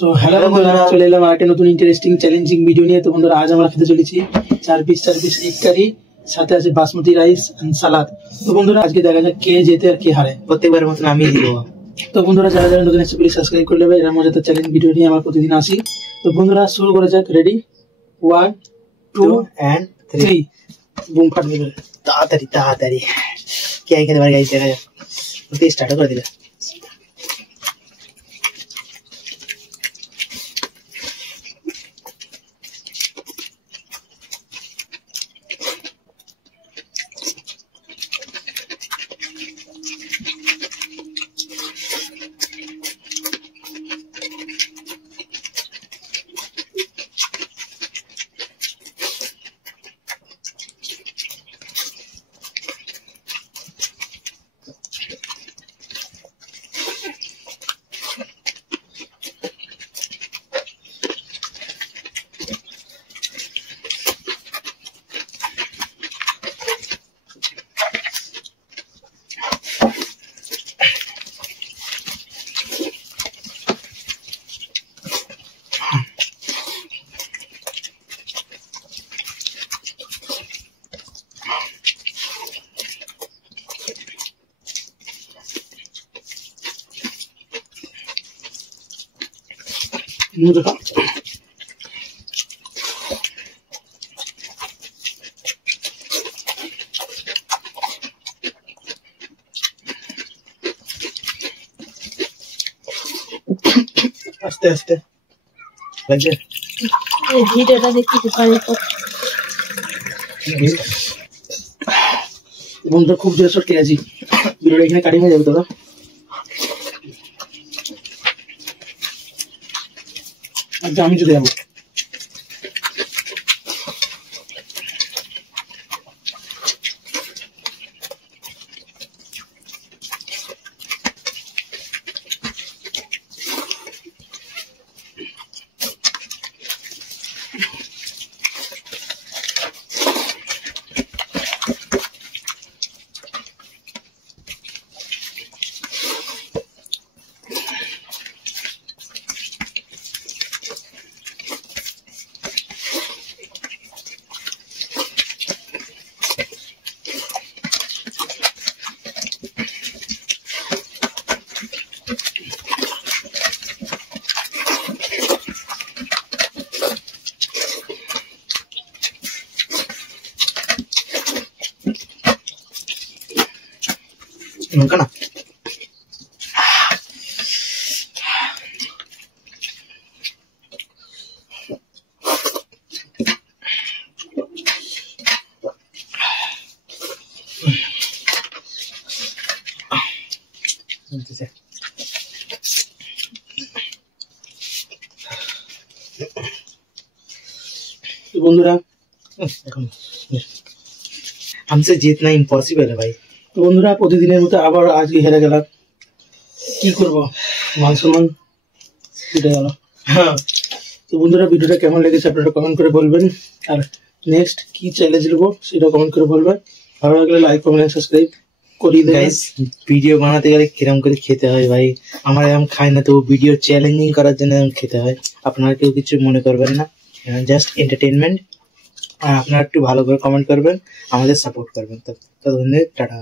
So hello বন্ধুরা, চলে এলাম আরেকটা নতুন ইন্টারেস্টিং চ্যালেঞ্জিং ভিডিও নিয়ে। তো বন্ধুরা, আজ আমরা খেতে চলেছি 4 পিস এগ কারি, সাথে আছে বাসমতি রাইস এন্ড সালাদ। তো বন্ধুরা, আজকে দেখা যাক কে জেতে আর কে হারে। প্রত্যেকবারের মতন আমি জিতবো। তো বন্ধুরা, যারা যারা নতুন এসে প্লিজ সাবস্ক্রাইব করে নেবে। এর মজাদার চ্যালেঞ্জ ভিডিও নিয়ে আমরা প্রতিদিন আসি। তো বন্ধুরা, শুরু করা যাক। রেডি, 1 2 and 3 বুম ফাট দিবে। তাড়াতাড়ি তাড়াতাড়ি কে খেতে পারে গাইস, দেখা যাক। স্টার্ট করে দিলে বন্ধুরা, আস্তে আস্তে লাগছে। এই ভিডিওটা দেখতে পারি তো বন্ধুরা, খুব জোরে শর্ট খেয়েছি। ভিডিওটা এখানে কাটিং হয়ে যাবে দাদা। আচ্ছা, আমি চলে যাবো। নৌকা না বন্ধুরা, हमसे जीतना इम्पॉसिबल है भाई। তো বন্ধুরা, প্রতিদিনের মতো আবার আজকে হেরে গেলাম। কি করবো, মান সম্মান উঠে গেল। হ্যাঁ, তো বন্ধুরা, ভিডিওটা কেমন লেগেছে আপনারা কমেন্ট করে বলবেন। আর নেক্সট কি চ্যালেঞ্জ নেবো সেটা কমেন্ট করে বলবেন। ভালো লাগলে লাইক কমেন্ট সাবস্ক্রাইব করিয়ে দেবেন। গাইস, ভিডিও বানাতে গেলে কিরম করে খেতে হয় ভাই, আমরা এরকম খাই না, তো ভিডিও চ্যালেঞ্জিং করার জন্য এরকম খেতে হয়। আপনারা কেউ কিছু মনে করবেন না, জাস্ট এন্টারটেনমেন্ট। আর আপনারা একটু ভালো করে কমেন্ট করবেন, আমাদের সাপোর্ট করবেন। তো ততক্ষণ টাটা।